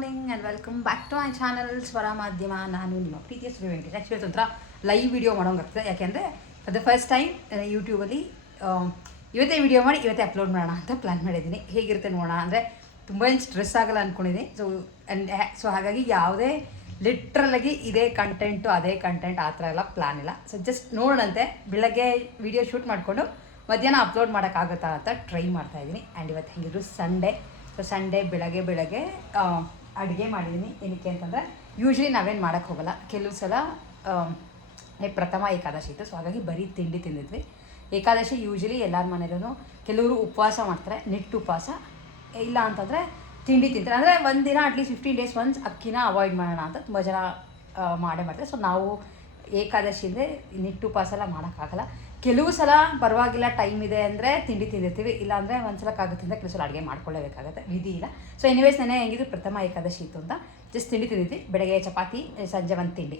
Morning and welcome back to my channel Swara Madhyama. ನಾನು ನಿಮ್ಮ ಪ್ರೀತಿಯ ಸುರೇಶ್ ವೆಂಕಟೇಶ್. ಆ್ಯಕ್ಚುಲಿ ಒಂಥರ ಲೈವ್ ವಿಡಿಯೋ ಮಾಡೋಂಗಾಗ್ತದೆ, ಯಾಕೆಂದರೆ ಫಾರ್ ದ ಫಸ್ಟ್ ಟೈಮ್ ಯೂಟ್ಯೂಬಲ್ಲಿ ಇವತ್ತೇ ವಿಡಿಯೋ ಮಾಡಿ ಇವತ್ತೇ ಅಪ್ಲೋಡ್ ಮಾಡೋಣ ಅಂತ ಪ್ಲ್ಯಾನ್ ಮಾಡಿದ್ದೀನಿ. ಹೇಗಿರುತ್ತೆ ನೋಡೋಣ, ಅಂದರೆ ತುಂಬ ಏನು ಸ್ಟ್ರೆಸ್ ಆಗಲ್ಲ ಅಂದ್ಕೊಂಡಿದ್ದೀನಿ. ಸೊ ಹಾಗಾಗಿ ಯಾವುದೇ ಲಿಟ್ರಲಾಗಿ ಇದೇ ಕಂಟೆಂಟು ಅದೇ ಕಂಟೆಂಟ್ ಆ ಥರ ಎಲ್ಲ ಪ್ಲ್ಯಾನ್ ಇಲ್ಲ. ಸೊ ಜಸ್ಟ್ ನೋಡೋಣಂತೆ, ಬೆಳಗ್ಗೆ ವಿಡಿಯೋ ಶೂಟ್ ಮಾಡಿಕೊಂಡು ಮಧ್ಯಾಹ್ನ ಅಪ್ಲೋಡ್ ಮಾಡೋಕ್ಕಾಗುತ್ತಾ ಅಂತ ಟ್ರೈ ಮಾಡ್ತಾಯಿದ್ದೀನಿ. ಆ್ಯಂಡ್ ಇವತ್ತು ಹೆಂಗಿದ್ರು ಸಂಡೇ. ಸೊ ಸಂಡೇ ಬೆಳಗ್ಗೆ ಅಡುಗೆ ಮಾಡಿದ್ದೀನಿ. ಏನಕ್ಕೆ ಅಂತಂದರೆ ಯೂಶ್ವಲಿ ನಾವೇನು ಮಾಡೋಕ್ಕೆ ಹೋಗಲ್ಲ. ಕೆಲವು ಸಲ ಪ್ರಥಮ ಏಕಾದಶಿ ಇತ್ತು, ಸೊ ಹಾಗಾಗಿ ಬರೀ ತಿಂಡಿ ತಿಂದಿದ್ವಿ. ಏಕಾದಶಿ ಯೂಶ್ವಲಿ ಎಲ್ಲರ ಮನೇಲೂ ಕೆಲವರು ಉಪವಾಸ ಮಾಡ್ತಾರೆ, ನಿಟ್ಟು ಉಪವಾಸ. ಇಲ್ಲ ಅಂತಂದರೆ ತಿಂಡಿ ತಿಂತಾರೆ, ಅಂದರೆ ಒಂದಿನ ಅಟ್ಲೀಸ್ಟ್ 15 days ಒನ್ಸ್ ಅಕ್ಕಿನ ಅವಾಯ್ಡ್ ಮಾಡೋಣ ಅಂತ ತುಂಬ ಜನ ಮಾಡೇ ಮಾಡ್ತಾರೆ. ಸೊ ನಾವು ಏಕಾದಶಿ ಅಂದರೆ ನಿಟ್ಟು ಉಪವಾಸ ಎಲ್ಲ ಮಾಡೋಕ್ಕಾಗಲ್ಲ. ಕೆಲವು ಸಲ ಪರವಾಗಿಲ್ಲ, ಟೈಮ್ ಇದೆ ಅಂದರೆ ತಿಂಡಿ ತಿಂದಿರ್ತೀವಿ, ಇಲ್ಲಾಂದರೆ ಒಂದು ಸಲಕ್ಕಾಗುತ್ತೆ ಅಂತ ಕೆಲವು ಸಲ ಅಡುಗೆ ಮಾಡ್ಕೊಳ್ಳೇಬೇಕಾಗುತ್ತೆ, ವಿಧಿ ಇಲ್ಲ. ಸೊ ಎನಿವೇಸ್ ನೆನೆ ಹೆಂಗಿದ್ರು ಪ್ರಥಮ ಏಕಾದಶಿ ಇತ್ತು ಅಂತ ಜಸ್ಟ್ ತಿಂಡಿ ತಿಂದಿದ್ವಿ. ಬೆಳಗ್ಗೆ ಚಪಾತಿ, ಸಂಜೆ ಒಂದು ತಿಂಡಿ.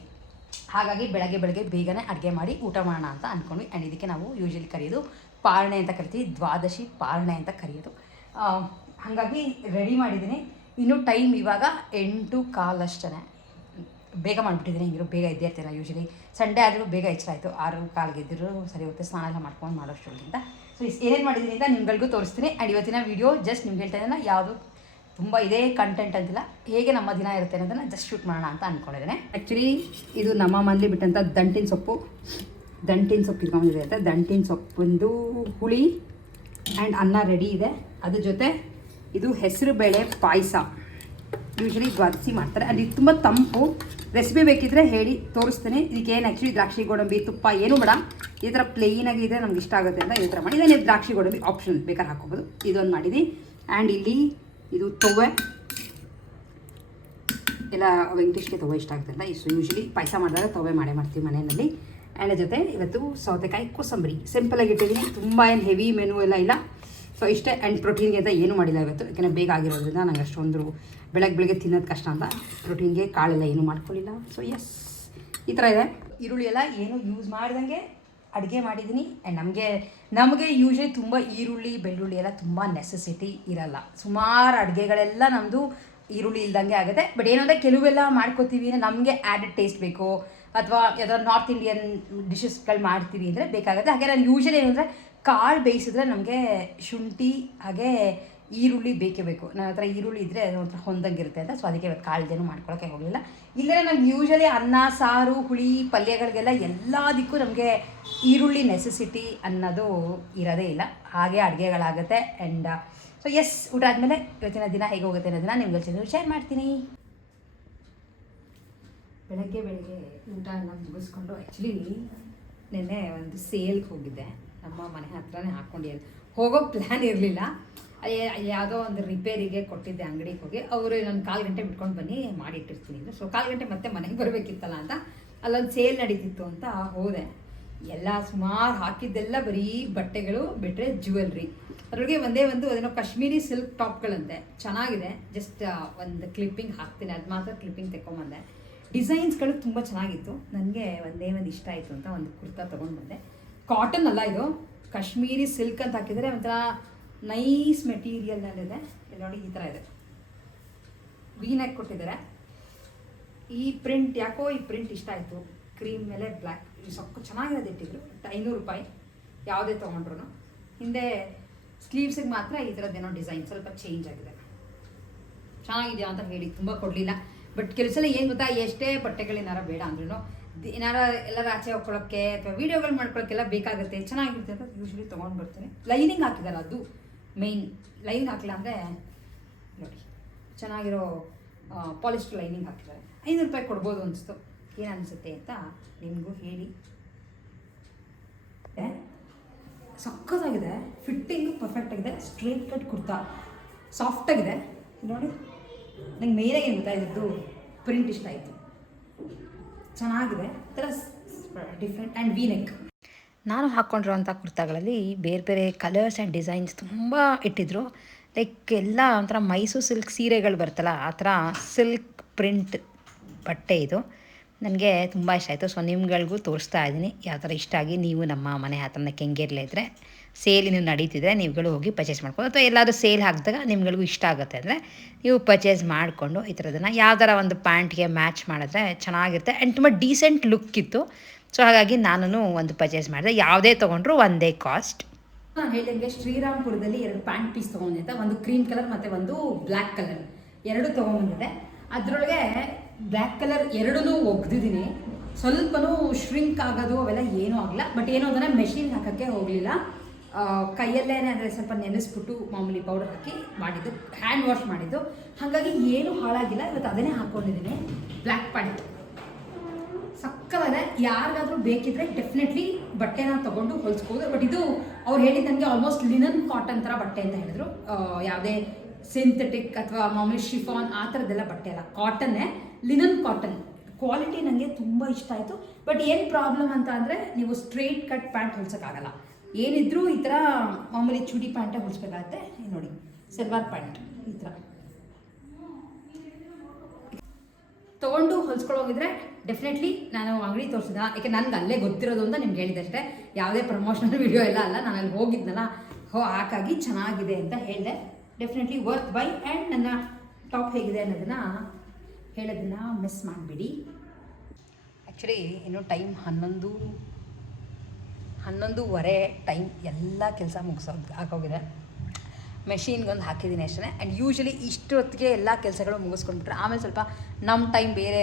ಹಾಗಾಗಿ ಬೆಳಗ್ಗೆ ಬೇಗನೆ ಅಡುಗೆ ಮಾಡಿ ಊಟ ಮಾಡೋಣ ಅಂತ ಅಂದ್ಕೊಂಡ್ವಿ. ಆ್ಯಂಡ್ ಇದಕ್ಕೆ ನಾವು ಯೂಶ್ವಲಿ ಕರೆಯೋದು ಪಾರಣೆ ಅಂತ ಕರಿತೀವಿ, ದ್ವಾದಶಿ ಪಾರಣೆ ಅಂತ ಕರೆಯೋದು. ಹಾಗಾಗಿ ರೆಡಿ ಮಾಡಿದ್ದೀನಿ. ಇನ್ನೂ ಟೈಮ್ ಇವಾಗ 8:15 ಅಷ್ಟೇ. ಬೇಗ ಮಾಡಿಬಿಟ್ಟಿದ್ದೀನಿ. ಹಿಂಗಿರೋ ಬೇಗ ಎದ್ದೇ ಇರ್ತೀರ. ಯೂಶ್ವಲಿ ಸಂಡೇ ಆದರೂ ಬೇಗ ಎಚ್ಚರ ಆಯಿತು, 6:15 ಎದ್ದಿದ್ರು ಸರಿ ಹೋಗುತ್ತೆ, ಸ್ನಾನ ಎಲ್ಲ ಮಾಡ್ಕೊಂಡು ಮಾಡೋಷ್ಟೊಳಗಿಂತ. ಸೊ ಏನೇನು ಮಾಡಿದ್ದೀನಿ ಅಂತ ನಿಮ್ಗಳಿಗೂ ತೋರಿಸ್ತೀನಿ. ಆ್ಯಂಡ್ ಇವತ್ತಿನ ವೀಡಿಯೋ ಜಸ್ಟ್ ನಿಮ್ಗೆ ಹೇಳ್ತಾ ಇದ್ದೀನಿ, ಯಾವುದು ತುಂಬ ಇದೇ ಕಂಟೆಂಟ್ ಅಂತಿಲ್ಲ, ಹೇಗೆ ನಮ್ಮ ದಿನ ಇರುತ್ತೆ ಅನ್ನೋದನ್ನು ಜಸ್ಟ್ ಶೂಟ್ ಮಾಡೋಣ ಅಂತ ಅಂದ್ಕೊಂಡಿದ್ದೇನೆ. ಆ್ಯಕ್ಚುಲಿ ಇದು ನಮ್ಮ ಮನೇಲಿ ಬಿಟ್ಟಂಥ ದಂಟಿನ ಸೊಪ್ಪು ಇಟ್ಕೊಂಡಿದೆ ಅಂತ. ದಂಟಿನ ಸೊಪ್ಪಿಂದು ಹುಳಿ ಆ್ಯಂಡ್ ಅನ್ನ ರೆಡಿ ಇದೆ. ಅದ್ರ ಜೊತೆ ಇದು ಹೆಸರು ಬೇಳೆ ಪಾಯಸ ಯೂಶ್ವಲಿ ದ್ವಾದಶಿ ಮಾಡ್ತಾರೆ. ಅದು ತುಂಬ ತಂಪು. ರೆಸಿಪಿ ಬೇಕಿದ್ದರೆ ಹೇಳಿ ತೋರಿಸ್ತೀನಿ. ಇದಕ್ಕೆ ಏನು ಆ್ಯಕ್ಚುಲಿ ದ್ರಾಕ್ಷಿ ಗೋಡಂಬಿ ತುಪ್ಪ ಏನೂ ಬೇಡ, ಈ ಥರ ಪ್ಲೇನಾಗಿ ಇದ್ದರೆ ನಮ್ಗೆ ಇಷ್ಟ ಆಗುತ್ತೆ ಅಂತ ಈ ಥರ ಮಾಡಿ. ಇದನ್ನು ದ್ರಾಕ್ಷಿ ಗೋಡಂಬಿ ಆಪ್ಷನ್ ಬೇಕಾದ್ರೆ ಹಾಕೋಬೋದು. ಇದೊಂದು ಮಾಡಿದ್ದೀನಿ. ಆ್ಯಂಡ್ ಇಲ್ಲಿ ಇದು ತೊವೆ ಎಲ್ಲ ವೆಂಕಟೇಶ್ಗೆ ತೊವೆ ಇಷ್ಟ ಆಗುತ್ತೆ ಅಂತ ಯೂಶ್ವಲಿ ಪಾಯಸ ಮಾಡಿದಾಗ ತೊವೆ ಮಾಡ್ತೀವಿ ಮನೆಯಲ್ಲಿ. ಆ್ಯಂಡ್ ಜೊತೆ ಇವತ್ತು ಸೌತೆಕಾಯಿ ಕೋಸಂಬರಿ ಸಿಂಪಲಾಗಿ ಇಟ್ಟಿದ್ದೀನಿ. ತುಂಬ ಏನು ಹೆವಿ ಮೆನು ಎಲ್ಲ ಇಲ್ಲ. ಸೊ ಇಷ್ಟೇ. ಆ್ಯಂಡ್ ಪ್ರೋಟೀನ್ಗೆ ಅಂತ ಏನೂ ಮಾಡಿಲ್ಲ ಇವತ್ತು, ಯಾಕೆಂದರೆ ಬೇಗ ಆಗಿರೋದ್ರಿಂದ ನಂಗೆ ಅಷ್ಟೊಂದು ಬೆಳಗ್ಗೆ ತಿನ್ನೋದು ಕಷ್ಟ ಅಂತ ಪ್ರೋಟೀನ್ಗೆ ಕಾಳೆಲ್ಲ ಏನೂ ಮಾಡ್ಕೊಳ್ಳಿಲ್ಲ. ಸೊ ಎಸ್, ಈ ಥರ ಇದೆ. ಈರುಳ್ಳಿ ಎಲ್ಲ ಏನು ಯೂಸ್ ಮಾಡ್ದಂಗೆ ಅಡುಗೆ ಮಾಡಿದ್ದೀನಿ. ಆ್ಯಂಡ್ ನಮಗೆ ಯೂಶ್ವಲಿ ತುಂಬ ಈರುಳ್ಳಿ ಬೆಳ್ಳುಳ್ಳಿ ಎಲ್ಲ ತುಂಬ ನೆಸೆಸಿಟಿ ಇರಲ್ಲ. ಸುಮಾರು ಅಡುಗೆಗಳೆಲ್ಲ ನಮ್ಮದು ಈರುಳ್ಳಿ ಇಲ್ದಂಗೆ ಆಗುತ್ತೆ. ಬಟ್ ಏನಂದರೆ ಕೆಲವೆಲ್ಲ ಮಾಡ್ಕೋತೀವಿ, ನಮಗೆ ಆ್ಯಡೆಡ್ ಟೇಸ್ಟ್ ಬೇಕು, ಅಥವಾ ಯಾವ್ದಾದ್ರು ನಾರ್ತ್ ಇಂಡಿಯನ್ ಡಿಶಸ್ಗಳು ಮಾಡ್ತೀವಿ ಅಂದರೆ ಬೇಕಾಗುತ್ತೆ. ಹಾಗೆ ನಾನು ಯೂಶ್ವಲಿ ಏನಂದರೆ ಕಾಳು ಬೇಯಿಸಿದ್ರೆ ನಮಗೆ ಶುಂಠಿ ಹಾಗೆ ಈರುಳ್ಳಿ ಬೇಕೇ ಬೇಕು. ನನ್ನ ಹತ್ರ ಈರುಳ್ಳಿ ಇದ್ದರೆ ಒಂಥರ ಹೊಂದಂಗಿರುತ್ತೆ ಅಂತ. ಸೊ ಅದಕ್ಕೆ ಇವತ್ತು ಕಾಳ್ದೇನು ಮಾಡ್ಕೊಳ್ಳೋಕ್ಕೆ ಹೋಗಲಿಲ್ಲ. ಇಲ್ಲೇ ನಮ್ಗೆ ಯೂಶ್ವಲಿ ಅನ್ನ ಸಾರು ಹುಳಿ ಪಲ್ಯಗಳಿಗೆಲ್ಲ ಎಲ್ಲದಕ್ಕೂ ನಮಗೆ ಈರುಳ್ಳಿ ನೆಸೆಸಿಟಿ ಅನ್ನೋದು ಇರೋದೇ ಇಲ್ಲ. ಹಾಗೆ ಅಡುಗೆಗಳಾಗುತ್ತೆ. ಆ್ಯಂಡ್ ಸೊ ಎಸ್, ಊಟ ಆದಮೇಲೆ ಇವತ್ತಿನ ದಿನ ಹೇಗೆ ಹೋಗುತ್ತೆ ಅನ್ನೋದನ್ನ ನಿಮ್ಗೆ ಶೇರ್ ಮಾಡ್ತೀನಿ. ಬೆಳಗ್ಗೆ ಊಟ ಎಲ್ಲ ಮುಗಿಸ್ಕೊಂಡು ಆ್ಯಕ್ಚುಲಿ ನೆನ್ನೆ ಒಂದು ಸೇಲ್ಗೆ ಹೋಗಿದ್ದೆ. ನಮ್ಮ ಮನೆ ಹತ್ರನೇ ಹಾಕ್ಕೊಂಡು ಹೋಗೋ ಪ್ಲ್ಯಾನ್ ಇರಲಿಲ್ಲ. ಯಾವುದೋ ಒಂದು ರಿಪೇರಿಗೆ ಕೊಟ್ಟಿದ್ದೆ ಅಂಗಡಿಗೆ ಹೋಗಿ. ಅವರು ನಾನು 1/4 ಗಂಟೆ ಬಿಟ್ಕೊಂಡು ಬನ್ನಿ ಮಾಡಿಟ್ಟಿರ್ತೀನಿ ಅಂದರೆ, ಸೊ 1/4 ಗಂಟೆ ಮತ್ತೆ ಮನೆಗೆ ಬರಬೇಕಿತ್ತಲ್ಲ ಅಂತ ಅಲ್ಲೊಂದು ಸೇಲ್ ನಡೀತಿತ್ತು ಅಂತ ಹೋದೆ. ಎಲ್ಲ ಸುಮಾರು ಹಾಕಿದ್ದೆಲ್ಲ ಬರೀ ಬಟ್ಟೆಗಳು ಬಿಟ್ಟರೆ ಜ್ಯುವೆಲ್ರಿ. ಅದರೊಳಗೆ ಅದೇನೋ ಕಾಶ್ಮೀರಿ ಸಿಲ್ಕ್ ಟಾಪ್ಗಳಂತೆ, ಚೆನ್ನಾಗಿದೆ. ಜಸ್ಟ್ ಒಂದು ಕ್ಲಿಪ್ಪಿಂಗ್ ಹಾಕ್ತೀನಿ, ಅದು ಮಾತ್ರ ಕ್ಲಿಪ್ಪಿಂಗ್ ತೆಕ್ಕೊಂಬಂದೆ. ಡಿಸೈನ್ಸ್ಗಳು ತುಂಬ ಚೆನ್ನಾಗಿತ್ತು. ನನಗೆ ಒಂದು ಇಷ್ಟ ಆಯಿತು ಅಂತ ಒಂದು ಕುರ್ತಾ ತೊಗೊಂಡು ಬಂದೆ. ಕಾಟನ್ ಅಲ್ಲ ಇದು, ಕಾಶ್ಮೀರಿ ಸಿಲ್ಕ್ ಅಂತ ಹಾಕಿದರೆ ಒಂಥರ ನೈಸ್ ಮೆಟೀರಿಯಲ್ನಲ್ಲಿದೆ. ಇಲ್ಲಿ ನೋಡಿ, ಈ ಥರ ಇದೆ. ವೀನೆಕ್ ಕೊಟ್ಟಿದ್ದಾರೆ. ಈ ಪ್ರಿಂಟ್ ಇಷ್ಟ ಆಯಿತು. ಕ್ರೀಮ್ ಮೇಲೆ ಬ್ಲ್ಯಾಕ್, ಸ್ವಲ್ಪ ಚೆನ್ನಾಗಿರೋದು ಇಟ್ಟಿದ್ರು. 500 ರೂಪಾಯಿ ಯಾವುದೇ ತೊಗೊಂಡ್ರು. ಹಿಂದೆ ಸ್ಲೀವ್ಸಿಗೆ ಮಾತ್ರ ಈ ಥರದ್ದೇನೋ ಡಿಸೈನ್ ಸ್ವಲ್ಪ ಚೇಂಜ್ ಆಗಿದೆ. ಚೆನ್ನಾಗಿದೆಯಾ ಅಂತ ಹೇಳಿ ತುಂಬ ಕೊಡಲಿಲ್ಲ. ಬಟ್ ಕೆಲವು ಸಲ ಏನು ಗೊತ್ತಾ, ಎಷ್ಟೇ ಬಟ್ಟೆಗಳೇನಾರ ಬೇಡ ಅಂದ್ರೂ ಏನಾರ ಎಲ್ಲರ ಆಚೆ ಹೋಗ್ಕೊಳ್ಳೋಕ್ಕೆ ಅಥವಾ ವೀಡಿಯೋಗಳು ಮಾಡ್ಕೊಳ್ಳೋಕ್ಕೆಲ್ಲ ಬೇಕಾಗುತ್ತೆ, ಚೆನ್ನಾಗಿರುತ್ತೆ ಅಂತ ಯೂಶ್ವಲಿ ತೊಗೊಂಡು ಬರ್ತೀನಿ. ಲೈನಿಂಗ್ ಹಾಕಿದ್ದಾರೆ, ಅದು ಮೇಯ್ನ್. ಲೈನಿಂಗ್ ಹಾಕಿಲ್ಲ ಅಂದರೆ ನೋಡಿ, ಚೆನ್ನಾಗಿರೋ ಪಾಲಿಸ್ಟರ್ ಲೈನಿಂಗ್ ಹಾಕಿದ್ದಾರೆ. 500 ರೂಪಾಯಿ ಕೊಡ್ಬೋದು ಅನಿಸ್ತು. ಏನು ಅನಿಸುತ್ತೆ ಅಂತ ನಿಮಗೂ ಹೇಳಿ. ಸಕ್ಕತ್ತಾಗಿದೆ, ಫಿಟ್ಟಿಂಗು ಪರ್ಫೆಕ್ಟ್ ಆಗಿದೆ. ಸ್ಟ್ರೇಟ್ ಕಟ್ ಕುರ್ತಾ ಸಾಫ್ಟಾಗಿದೆ ನೋಡಿ. ನಂಗೆ ಮೇಯ್ನಾಗಿ ಏನು ಗೊತ್ತಾ, ಇದ್ದು ಪ್ರಿಂಟ್ ಇಷ್ಟ ಆಯಿತು, ಚೆನ್ನಾಗಿದೆ. ಥರ ಡಿಫ್ರೆಂಟ್ ಆ್ಯಂಡ್ ವೀನೆಕ್. ನಾನು ಹಾಕ್ಕೊಂಡಿರೋಂಥ ಕುರ್ತಾಗಳಲ್ಲಿ ಬೇರೆ ಕಲರ್ಸ್ ಆ್ಯಂಡ್ ಡಿಸೈನ್ಸ್ ತುಂಬ ಇಟ್ಟಿದ್ರು. ಲೈಕ್ ಎಲ್ಲ ಒಂಥರ ಮೈಸೂರು ಸಿಲ್ಕ್ ಸೀರೆಗಳು ಬರ್ತಲ್ಲ, ಆ ಥರ ಸಿಲ್ಕ್ ಪ್ರಿಂಟ್ ಬಟ್ಟೆ ಇದು. ನನಗೆ ತುಂಬ ಇಷ್ಟ ಆಯಿತು. ಸೊ ನಿಮ್ಗಳಿಗೂ ತೋರಿಸ್ತಾ ಇದ್ದೀನಿ ಯಾವ ಥರ ಇಷ್ಟ ಆಗಿ ನೀವು ನಮ್ಮ ಮನೆ ಹತ್ರನೇ ಕೆಂಗೇರಿಲೇ ಇದ್ದರೆ ಸೇಲ್ ನೀವು ನಡೀತಿದ್ರೆ ನೀವುಗಳು ಹೋಗಿ ಪರ್ಚೇಸ್ ಮಾಡ್ಕೊಂಡು, ಅಥವಾ ಎಲ್ಲಾದರೂ ಸೇಲ್ ಹಾಕಿದಾಗ ನಿಮ್ಗಳಿಗೂ ಇಷ್ಟ ಆಗುತ್ತೆ ಅಂದರೆ ನೀವು ಪರ್ಚೇಸ್ ಮಾಡಿಕೊಂಡು ಈ ಥರದನ್ನು ಯಾವ್ದಾರ ಒಂದು ಪ್ಯಾಂಟ್ಗೆ ಮ್ಯಾಚ್ ಮಾಡಿದ್ರೆ ಚೆನ್ನಾಗಿರುತ್ತೆ ಆ್ಯಂಡ್ ತುಂಬ ಡೀಸೆಂಟ್ ಲುಕ್ ಇತ್ತು. ಸೊ ಹಾಗಾಗಿ ನಾನು ಒಂದು ಪರ್ಚೇಸ್ ಮಾಡಿದೆ. ಯಾವುದೇ ತೊಗೊಂಡ್ರು ಒಂದೇ ಕಾಸ್ಟ್. ನಾನು ಹೇಳಿದಂಗೆ ಶ್ರೀರಾಮ್ಪುರದಲ್ಲಿ 2 ಪ್ಯಾಂಟ್ ಪೀಸ್ ತೊಗೊಂಡಿದ್ದೆ, ಒಂದು ಕ್ರೀಮ್ ಕಲರ್ ಮತ್ತು ಒಂದು ಬ್ಲ್ಯಾಕ್ ಕಲರ್, 2 ತೊಗೊಂಬಂದಿದೆ. ಅದರೊಳಗೆ ಬ್ಲ್ಯಾಕ್ ಕಲರ್ 2 ಒಗ್ದಿದ್ದೀನಿ. ಸ್ವಲ್ಪನೂ ಶ್ರಿಂಕ್ ಆಗೋದು ಅವೆಲ್ಲ ಏನೂ ಆಗಲ್ಲ. ಬಟ್ ಏನೋ ಅದನ್ನು ಮೆಷಿನ್ಗೆ ಹಾಕೋಕ್ಕೆ ಹೋಗಲಿಲ್ಲ, ಕೈಯಲ್ಲೇ ಅಂದರೆ ಸ್ವಲ್ಪ ನೆನೆಸ್ಬಿಟ್ಟು ಮಾಮೂಲಿ ಪೌಡರ್ ಹಾಕಿ ಮಾಡಿದ್ದು, ಹ್ಯಾಂಡ್ ವಾಶ್ ಮಾಡಿದ್ದು. ಹಾಗಾಗಿ ಏನೂ ಹಾಳಾಗಿಲ್ಲ. ಇವತ್ತು ಅದನ್ನೇ ಹಾಕ್ಕೊಂಡಿದ್ದೀನಿ, ಬ್ಲ್ಯಾಕ್ ಪ್ಯಾಂಟ್. ಸಕ್ಕವಾಗಿದೆ. ಯಾರಿಗಾದರೂ ಬೇಕಿದ್ರೆ ಡೆಫಿನೆಟ್ಲಿ ಬಟ್ಟೆನ ತೊಗೊಂಡು ಹೊಲಿಸ್ಬೋದು. ಬಟ್ ಇದು ಅವ್ರು ಹೇಳಿದ ನನಗೆ ಆಲ್ಮೋಸ್ಟ್ ಲಿನನ್ ಕಾಟನ್ ಥರ ಬಟ್ಟೆ ಅಂತ ಹೇಳಿದ್ರು. ಯಾವುದೇ ಸಿಂಥೆಟಿಕ್ ಅಥವಾ ಮಾಮೂಲಿ ಶಿಫಾನ್ ಆ ಥರದ್ದೆಲ್ಲ ಬಟ್ಟೆ ಅಲ್ಲ, ಕಾಟನ್ನೇ, ಲಿನನ್ ಕಾಟನ್. ಕ್ವಾಲಿಟಿ ನನಗೆ ತುಂಬ ಇಷ್ಟ ಆಯಿತು. ಬಟ್ ಏನು ಪ್ರಾಬ್ಲಮ್ ಅಂತ ಅಂದರೆ ನೀವು ಸ್ಟ್ರೈಟ್ ಕಟ್ ಪ್ಯಾಂಟ್ ಹೊಲ್ಸೋಕ್ಕಾಗಲ್ಲ. ಏನಿದ್ರೂ ಈ ಥರ ಮಾಮೂಲಿ ಚೂಡಿ ಪ್ಯಾಂಟೇ ಹೊಲಿಸ್ಬೇಕಾಗತ್ತೆ. ನೋಡಿ, ಸಲ್ವಾರ್ ಪ್ಯಾಂಟ್ ಈ ಥರ ತೊಗೊಂಡು ಹೊಲ್ಸ್ಕೊಳ್ಳೋಗಿದ್ರೆ ಡೆಫಿನೆಟ್ಲಿ ನಾನು ಅಂಗಡಿ ತೋರಿಸಿದ, ಯಾಕೆ ನನಗೆ ಅಲ್ಲೇ ಗೊತ್ತಿರೋದು ಅಂತ ನಿಮ್ಗೆ ಹೇಳಿದೆ ಅಷ್ಟೇ. ಯಾವುದೇ ಪ್ರಮೋಷನಲ್ ವಿಡಿಯೋ ಎಲ್ಲ ಅಲ್ಲ, ನಾನು ಅಲ್ಲಿ ಹೋಗಿದ್ನಲ್ಲ, ಹಾಗಾಗಿ ಚೆನ್ನಾಗಿದೆ ಅಂತ ಹೇಳಿದೆ. Definitely worth by. ಆ್ಯಂಡ್ ನನ್ನ ಟಾಪ್ ಹೇಗಿದೆ ಅನ್ನೋದನ್ನು ಹೇಳೋದನ್ನು ಮಿಸ್ ಮಾಡಿಬಿಡಿ. ಆ್ಯಕ್ಚುಲಿ ಇನ್ನೂ ಟೈಮ್ 11:30 ಟೈಮ್. ಎಲ್ಲ ಕೆಲಸ ಆಗೋಗಿದೆ. ಮೆಷಿನ್ಗೊಂದು ಹಾಕಿದ್ದೀನಿ ಅಷ್ಟೇ. ಆ್ಯಂಡ್ ಯೂಶ್ವಲಿ ಇಷ್ಟೊತ್ತಿಗೆ ಎಲ್ಲ ಕೆಲಸಗಳು ಮುಗಿಸ್ಕೊಂಡ್ಬಿಟ್ರೆ ಆಮೇಲೆ ಸ್ವಲ್ಪ ನಮ್ಮ ಟೈಮ್ ಬೇರೆ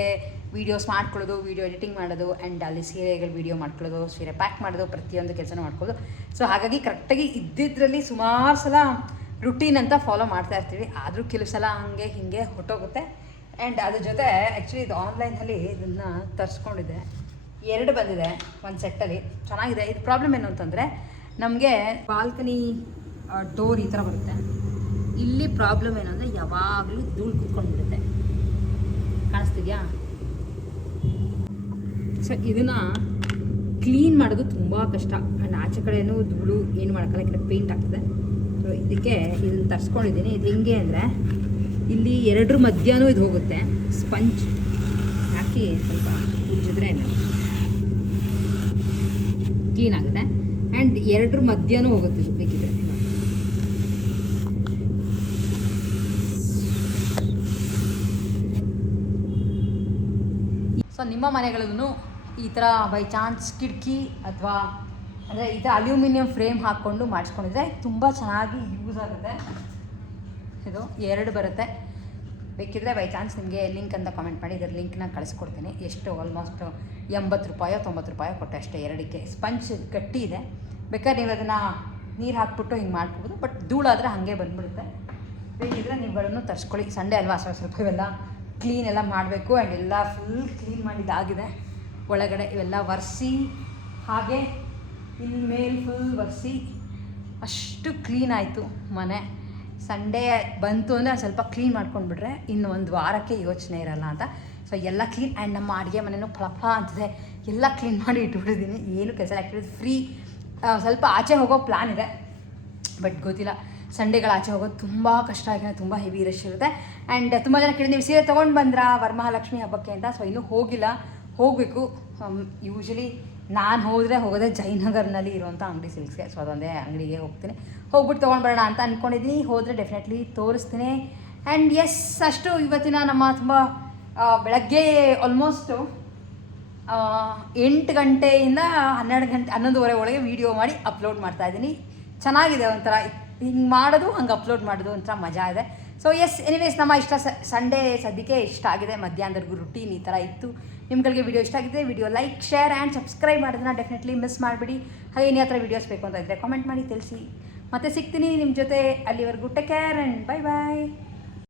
ವೀಡಿಯೋಸ್ ಮಾಡ್ಕೊಳ್ಳೋದು, ವೀಡಿಯೋ ಎಡಿಟಿಂಗ್ ಮಾಡೋದು, ಆ್ಯಂಡ್ ಅಲ್ಲಿ ಸೀರೆಗಳು ವೀಡಿಯೋ ಮಾಡ್ಕೊಳ್ಳೋದು, ಸೀರೆ ಪ್ಯಾಕ್ ಮಾಡೋದು, ಪ್ರತಿಯೊಂದು ಕೆಲಸನೂ ಮಾಡ್ಕೊಳ್ಳೋದು. ಸೊ ಹಾಗಾಗಿ ಕರೆಕ್ಟಾಗಿ ಇದ್ದಿದ್ರಲ್ಲಿ ಸುಮಾರು ಸಲ ರುಟೀನ್ ಅಂತ ಫಾಲೋ ಮಾಡ್ತಾ ಇರ್ತೀವಿ. ಆದರೂ ಕೆಲವು ಸಲ ಹಂಗೆ ಹೀಗೆ ಹೊಟ್ಟೋಗುತ್ತೆ. ಆ್ಯಂಡ್ ಅದ್ರ ಜೊತೆ ಆ್ಯಕ್ಚುಲಿ ಇದು ಆನ್ಲೈನಲ್ಲಿ ಇದನ್ನು ತರಿಸ್ಕೊಂಡಿದ್ದೆ, 2 ಬಂದಿದೆ ಒಂದು ಸೆಟ್ಟಲ್ಲಿ. ಚೆನ್ನಾಗಿದೆ. ಇದು ಪ್ರಾಬ್ಲಮ್ ಏನು ಅಂತಂದರೆ ನಮಗೆ ಬಾಲ್ಕನಿ ಡೋರ್ ಈ ಥರ ಬರುತ್ತೆ. ಇಲ್ಲಿ ಪ್ರಾಬ್ಲಮ್ ಏನು ಅಂದರೆ ಯಾವಾಗಲೂ ಧೂಳು ಕುತ್ಕೊಂಡ್ಬಿಡುತ್ತೆ. ಕಾಣಿಸ್ತಿದ್ಯಾ? ಸೊ ಇದನ್ನು ಕ್ಲೀನ್ ಮಾಡೋದು ತುಂಬ ಕಷ್ಟ. ಆ್ಯಂಡ್ ಆಚೆ ಕಡೆಯೂ ಧೂಳು ಏನು ಮಾಡೋಕ್ಕಲ್ಲ, ಯಾಕಂದರೆ ಪೇಂಟ್ ಆಗ್ತದೆ. ಸೊ ಇದಕ್ಕೆ ಇದನ್ನು ತರಿಸ್ಕೊಂಡಿದ್ದೀನಿ. ಇದು ಹೆಂಗೆ ಅಂದರೆ ಇಲ್ಲಿ 2 ಮಧ್ಯನೂ ಇದು ಹೋಗುತ್ತೆ. ಸ್ಪಂಜ್ ಹಾಕಿ ಸ್ವಲ್ಪ ಉಜ್ಜಿದ್ರೆ ಕ್ಲೀನ್ ಆಗುತ್ತೆ. ಆ್ಯಂಡ್ 2 ಮಧ್ಯನೂ ಹೋಗುತ್ತೆ ಇದು ಬೇಕಿದ್ರೆ. ಸೊ ನಿಮ್ಮ ಮನೆಗಳಲ್ಲೂ ಈ ಥರ ಬೈ ಚಾನ್ಸ್ ಕಿಟಕಿ ಅಥವಾ ಅಂದರೆ ಈ ಥರ ಅಲ್ಯೂಮಿನಿಯಂ ಫ್ರೇಮ್ ಹಾಕ್ಕೊಂಡು ಮಾಡಿಸ್ಕೊಂಡಿದ್ರೆ ತುಂಬ ಚೆನ್ನಾಗಿ ಯೂಸ್ ಆಗುತ್ತೆ. ಇದು 2 ಬರುತ್ತೆ. ಬೇಕಿದ್ರೆ ಬೈ ಚಾನ್ಸ್ ನಿಮಗೆ ಲಿಂಕ್ ಅಂತ ಕಾಮೆಂಟ್ ಮಾಡಿ, ಇದರ ಲಿಂಕ್ನ ಕಳಿಸ್ಕೊಡ್ತೀನಿ. ಎಷ್ಟು ಆಲ್ಮೋಸ್ಟ್ 80 ರೂಪಾಯೋ 90 ರೂಪಾಯೋ ಕೊಟ್ಟೆ ಅಷ್ಟೇ 2ಕ್ಕೆ. ಸ್ಪಂಜ್ ಗಟ್ಟಿ ಇದೆ, ಬೇಕಾದ್ರೆ ನೀವು ಅದನ್ನು ನೀರು ಹಾಕ್ಬಿಟ್ಟು ಹಿಂಗೆ ಮಾಡ್ಕೋಬೋದು. ಬಟ್ ಧೂಳಾದರೆ ಹಾಗೆ ಬಂದುಬಿಡುತ್ತೆ. ಬೇಕಿದ್ರೆ ನೀವುಗಳನ್ನು ತರಿಸ್ಕೊಳ್ಳಿ. ಸಂಡೇ ಅಲ್ವಾ, ಸ್ವಲ್ಪ ಇವೆಲ್ಲ ಕ್ಲೀನ್ ಎಲ್ಲ ಮಾಡಬೇಕು. ಆ್ಯಂಡ್ ಎಲ್ಲ ಫುಲ್ ಕ್ಲೀನ್ ಮಾಡಿದ್ದಾಗಿದೆ. ಒಳಗಡೆ ಇವೆಲ್ಲ ಒರೆಸಿ, ಹಾಗೆ ಇಲ್ಲಿ ಮೇಲೆ ಫುಲ್ ಒರೆಸಿ, ಅಷ್ಟು ಕ್ಲೀನ್ ಆಯಿತು ಮನೆ. ಸಂಡೇ ಬಂತು ಅಂದರೆ ಸ್ವಲ್ಪ ಕ್ಲೀನ್ ಮಾಡ್ಕೊಂಡ್ಬಿಟ್ರೆ ಇನ್ನು 1 ವಾರಕ್ಕೆ ಯೋಚನೆ ಇರಲ್ಲ ಅಂತ. ಸೊ ಎಲ್ಲ ಕ್ಲೀನ್. ಆ್ಯಂಡ್ ನಮ್ಮ ಅಡುಗೆ ಮನೆಯೂ ಫಳ ಅಂತಿದೆ. ಎಲ್ಲ ಕ್ಲೀನ್ ಮಾಡಿ ಇಟ್ಬಿಟ್ಟಿದ್ದೀನಿ. ಏನು ಕೆಲಸ ಆ್ಯಕ್ಚುಲಿ ಫ್ರೀ. ಸ್ವಲ್ಪ ಆಚೆ ಹೋಗೋ ಪ್ಲ್ಯಾನ್ ಇದೆ, ಬಟ್ ಗೊತ್ತಿಲ್ಲ. ಸಂಡೇಗಳು ಆಚೆ ಹೋಗೋದು ತುಂಬ ಕಷ್ಟ, ಯಾಕಂದರೆ ತುಂಬ ಹೆವಿ ರಶ್ ಇರುತ್ತೆ. ಆ್ಯಂಡ್ ತುಂಬ ಜನ ಕೇಳಿದ್ರೆ ನೀವು ಸೀರೆ ತೊಗೊಂಡು ಬಂದ್ರಾ ವರಮಹಾಲಕ್ಷ್ಮಿ ಹಬ್ಬಕ್ಕೆ ಅಂತ. ಸೊ ಇನ್ನೂ ಹೋಗಿಲ್ಲ, ಹೋಗಬೇಕು. ಯೂಶ್ವಲಿ ನಾನು ಹೋಗೋದೇ ಜಯನಗರ್ನಲ್ಲಿ ಇರುವಂಥ ಅಂಗಡಿ ಸಿಲ್ಕ್ಸ್ಗೆ. ಸೊ ಅದೊಂದೇ ಅಂಗಡಿಗೆ ಹೋಗ್ತೀನಿ, ಹೋಗ್ಬಿಟ್ಟು ತೊಗೊಂಡ್ಬರೋಣ ಅಂತ ಅಂದ್ಕೊಂಡಿದ್ದೀನಿ. ಹೋದರೆ ಡೆಫಿನೆಟ್ಲಿ ತೋರಿಸ್ತೀನಿ. ಆ್ಯಂಡ್ ಎಸ್, ಅಷ್ಟು ಇವತ್ತಿನ ನಮ್ಮ ತುಂಬ ಬೆಳಗ್ಗೆ ಆಲ್ಮೋಸ್ಟು 8 ಗಂಟೆಯಿಂದ 12 ಗಂಟೆ 11:30 ಒಳಗೆ ವೀಡಿಯೋ ಮಾಡಿ ಅಪ್ಲೋಡ್ ಮಾಡ್ತಾಯಿದ್ದೀನಿ. ಚೆನ್ನಾಗಿದೆ, ಒಂಥರ ಹಿಂಗೆ ಮಾಡೋದು, ಹಂಗೆ ಅಪ್ಲೋಡ್ ಮಾಡೋದು ಒಂಥರ ಮಜಾ ಇದೆ. ಸೊ ಎಸ್, ಎನಿವೇಸ್ ನಮ್ಮ ಸಂಡೇ ಸದ್ಯಕ್ಕೆ ಇಷ್ಟ ಆಗಿದೆ. ಮಧ್ಯಾಹ್ನದವರೆಗೂ ರುಟೀನ್ ಈ ಥರ ಇತ್ತು. ನಿಮ್ಗಳಿಗೆ ವಿಡಿಯೋ ಇಷ್ಟ ಆಗಿದೆ, video like, share and subscribe ಮಾಡೋದನ್ನ ಡೆಫಿನೆಟ್ಲಿ ಮಿಸ್ ಮಾಡಿಬಿಡಿ. ಹಾಗೆ ಇನ್ನು ಹತ್ರ ವೀಡಿಯೋಸ್ ಬೇಕು ಅಂತ ಇದ್ದರೆ ಕಾಮೆಂಟ್ ಮಾಡಿ ತಿಳಿಸಿ. ಮತ್ತೆ ಸಿಗ್ತೀನಿ ನಿಮ್ಮ ಜೊತೆ. ಅಲ್ಲಿವರೆಗೂ take care and bye bye.